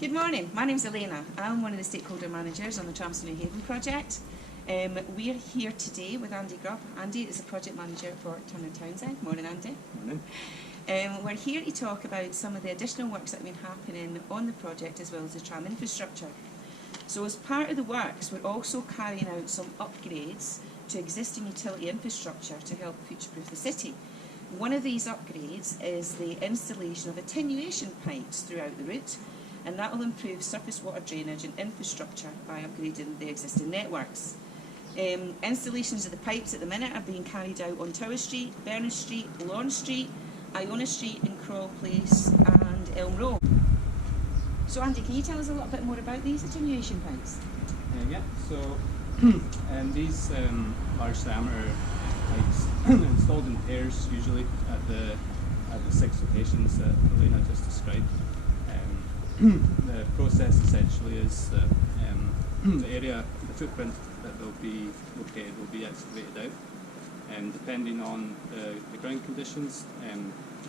Good morning, my name's Elena. I'm one of the stakeholder managers on the Trams to Newhaven project. We're here today with Andy Grubb. Andy is the project manager for Townsend. Morning, Andy. Morning. We're here to talk about some of the additional works that have been happening on the project as well as the tram infrastructure. So as part of the works, we're also carrying out some upgrades to existing utility infrastructure to help future-proof the city. One of these upgrades is the installation of attenuation pipes throughout the route, and that will improve surface water drainage and infrastructure by upgrading the existing networks. Installations of the pipes at the minute are being carried out on Tower Street, Berners Street, Lawn Street, Iona Street in Crawl Place and Elm Row. So Andy, can you tell us a little bit more about these attenuation pipes? So these large diameter pipes installed in pairs usually at the 6 locations that Elena just described. The process essentially is that the area, the footprint that they'll be located will be excavated out, and depending on the ground conditions,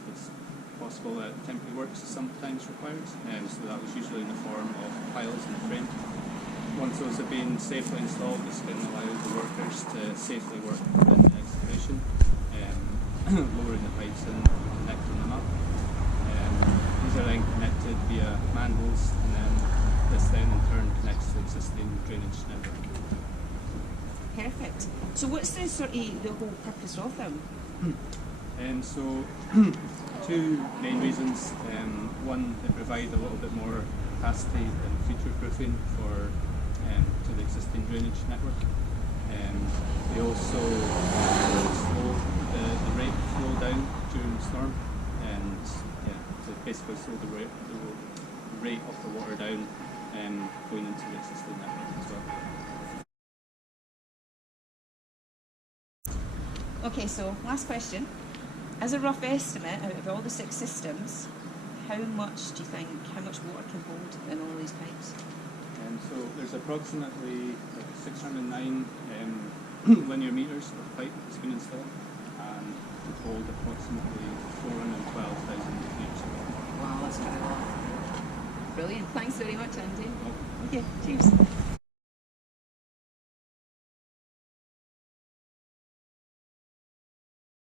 it's possible that temporary works is sometimes required, so that was usually in the form of piles in the frame. Once those have been safely installed, this can allow the workers to safely work within the excavation, lowering the pipes and connecting them up. These are then connected via manholes, and then this then in turn connects to the existing drainage network. Perfect. So what's the whole purpose of them? So two main reasons. One, they provide a little bit more capacity and future proofing to the existing drainage network. They also slow the rate flow down during the storm, and to basically slow the rate of the water down going into the existing network as well. Okay, so last question. As a rough estimate, out of all the 6 systems, how much water can hold in all these pipes? So there's approximately 609 linear meters of pipe that's been installed, and it hold approximately 412,000 liters of water. Wow, that's quite a lot. Brilliant. Thanks very much, Andy. Okay, cheers.